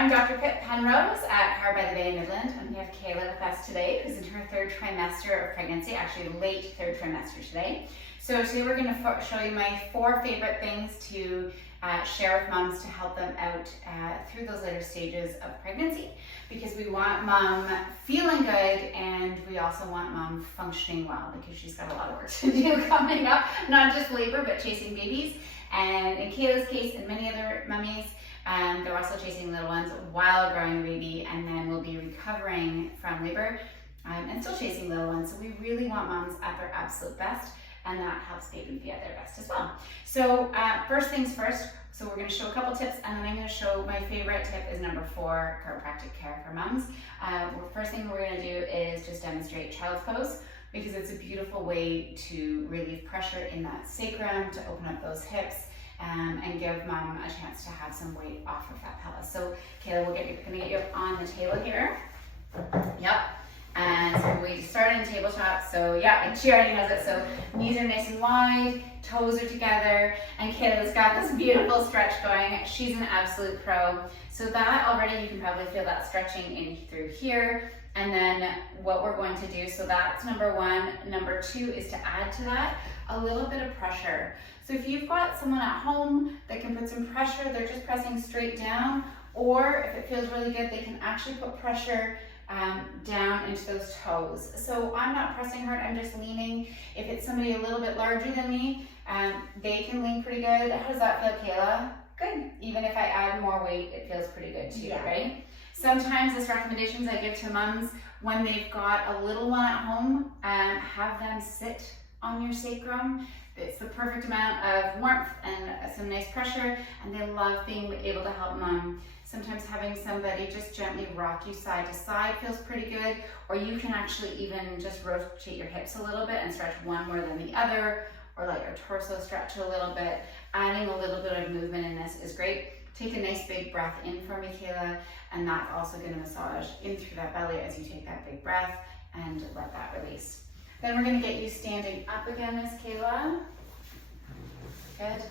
I'm Dr. Pip Penrose at Car by the Bay in Midland, and we have Kayla with us today, who's in her third trimester of pregnancy, actually late third trimester today. So today we're going to show you my 4 favorite things to share with moms to help them out through those later stages of pregnancy, because we want mom feeling good and we also want mom functioning well, because she's got a lot of work to do coming up, not just labor but chasing babies. And in Kayla's case and many other mummies, they're also chasing little ones while growing the baby, and then we'll be recovering from labor and still chasing little ones. So we really want moms at their absolute best, and that helps baby be at their best as well. So first things first, so we're going to show a couple tips, and then I'm going to show my favorite tip is number 4, chiropractic care for moms. First thing we're going to do is just demonstrate child's pose, because it's a beautiful way to relieve pressure in that sacrum, to open up those hips, and give mom a chance to have some weight off of that pelvis. So Kayla, we're going to get you up on the table here. Yep. And so we start in tabletop. So yeah, she already knows it. So knees are nice and wide, toes are together, and Kayla's got this beautiful stretch going. She's an absolute pro. So that already, you can probably feel that stretching in through here. And then what we're going to do, so that's number 1. Number 2 is to add to that a little bit of pressure. So if you've got someone at home that can put some pressure, they're just pressing straight down, or if it feels really good, they can actually put pressure down into those toes. So I'm not pressing hard, I'm just leaning. If it's somebody a little bit larger than me, they can lean pretty good. How does that feel, Kayla? Good. Even if I add more weight, it feels pretty good too, yeah. Right? Sometimes this recommendations I give to moms when they've got a little one at home, have them sit on your sacrum. It's the perfect amount of warmth and some nice pressure, and they love being able to help mom. Sometimes having somebody just gently rock you side to side feels pretty good, or you can actually even just rotate your hips a little bit and stretch one more than the other, or let your torso stretch a little bit. Adding a little bit of movement in this is great. Take a nice big breath in for me, Kayla, and that's also going to massage in through that belly as you take that big breath and let that release. Then we're going to get you standing up again, Miss Kayla. Good.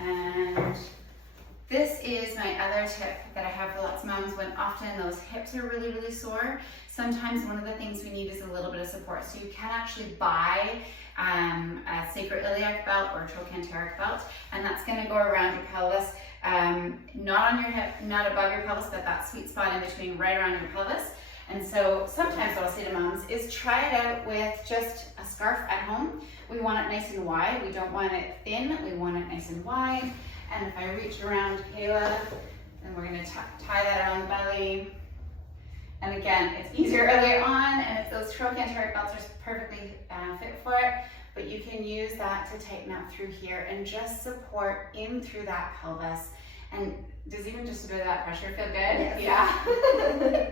And this is my other tip that I have for lots of moms when often those hips are really, really sore. Sometimes one of the things we need is a little bit of support. So you can actually buy a sacroiliac belt or a trochanteric belt, and that's going to go around your pelvis, not on your hip, not above your pelvis, but that sweet spot in between, right around your pelvis. And so sometimes what I'll say to moms is try it out with just a scarf at home. We want it nice and wide. We don't want it thin. We want it nice and wide. And if I reach around Kayla, then we're going to tie that around the belly. And again, it's easier earlier on, and if those trochanteric belts are perfectly fit for it, but you can use that to tighten up through here and just support in through that pelvis. And does even just a bit of that pressure feel good? Yes. Yeah.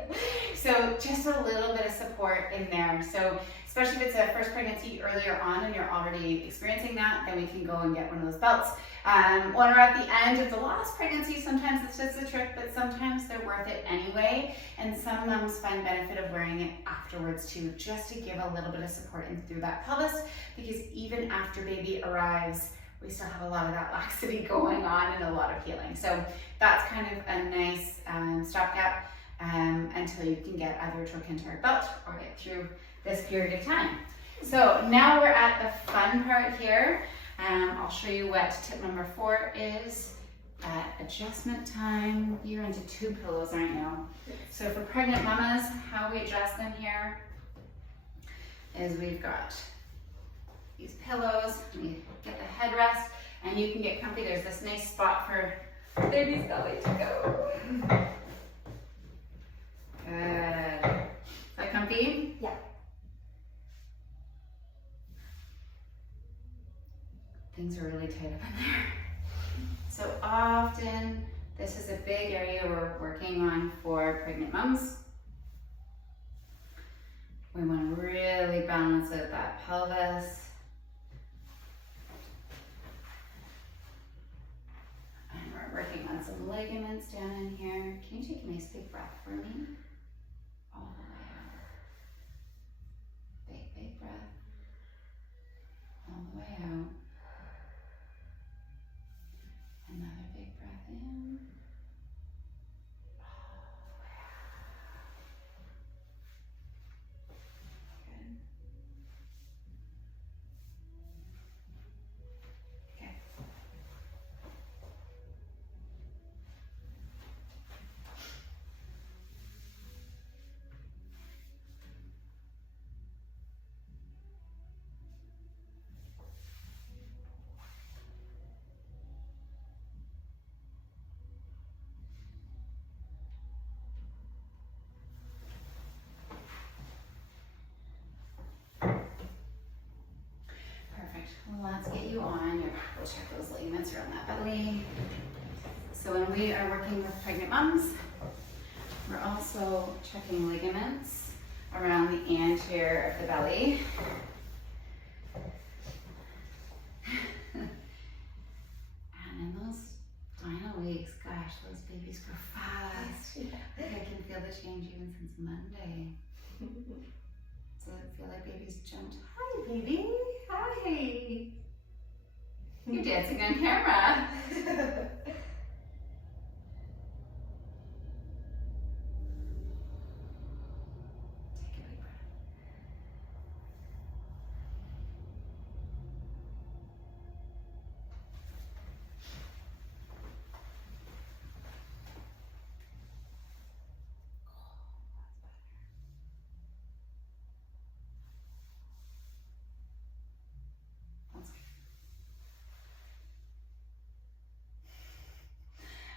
So just a little bit of support in there. So especially if it's a first pregnancy earlier on and you're already experiencing that, then we can go and get one of those belts. When we're at the end of the last pregnancy, sometimes it's just a trick, but sometimes they're worth it anyway. And some moms find benefit of wearing it afterwards too, just to give a little bit of support in through that pelvis, because even after baby arrives, we still have a lot of that laxity going on and a lot of healing. So that's kind of a nice stopgap until you can get either a trochanteric belt or get through this period of time. So now we're at the fun part here. I'll show you what tip number 4 is. Adjustment time. You're into 2 pillows, aren't you? So for pregnant mamas, how we adjust them here is we've got these pillows. We get the headrest, and you can get comfy. There's this nice spot for baby's belly to go. Good. Is that comfy? Yeah. Things are really tight up in there. So often, this is a big area we're working on for pregnant moms. We want to really balance out that pelvis. And we're working on some ligaments down in here. Can you take a nice big breath for me? All the way out. Big, big breath. All the way out. Another big breath in. All let's get you on. We'll check those ligaments around that belly. So when we are working with pregnant moms, we're also checking ligaments around the anterior of the belly. And in those final weeks, gosh, those babies grow fast. I can feel the change even since Monday. Does it feel like babies jumped? Hi, baby. Hi. You're dancing on camera.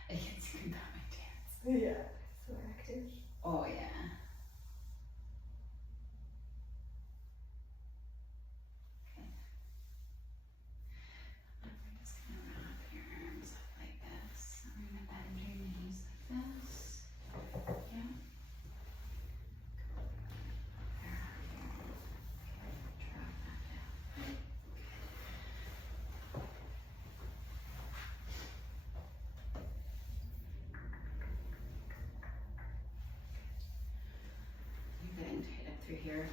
I can see them my dance. Yeah, so active. Oh yeah. Okay. We're just gonna wrap your arms up like this. I'm gonna bend your knees like this. Yeah. Drop that down. You're getting tight up through here.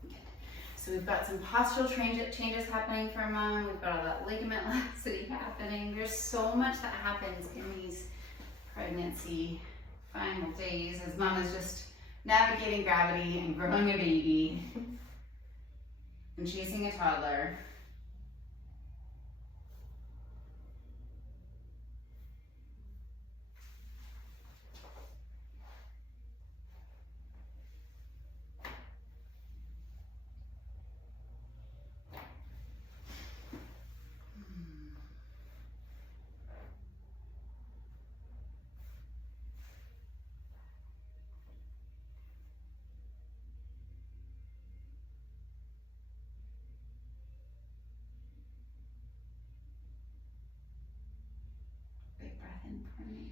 Good. So we've got some postural changes happening for mom. We've got all that ligament laxity happening. There's so much that happens in these pregnancy final days as mom is just navigating gravity and growing a baby and chasing a toddler. Big breath in for me.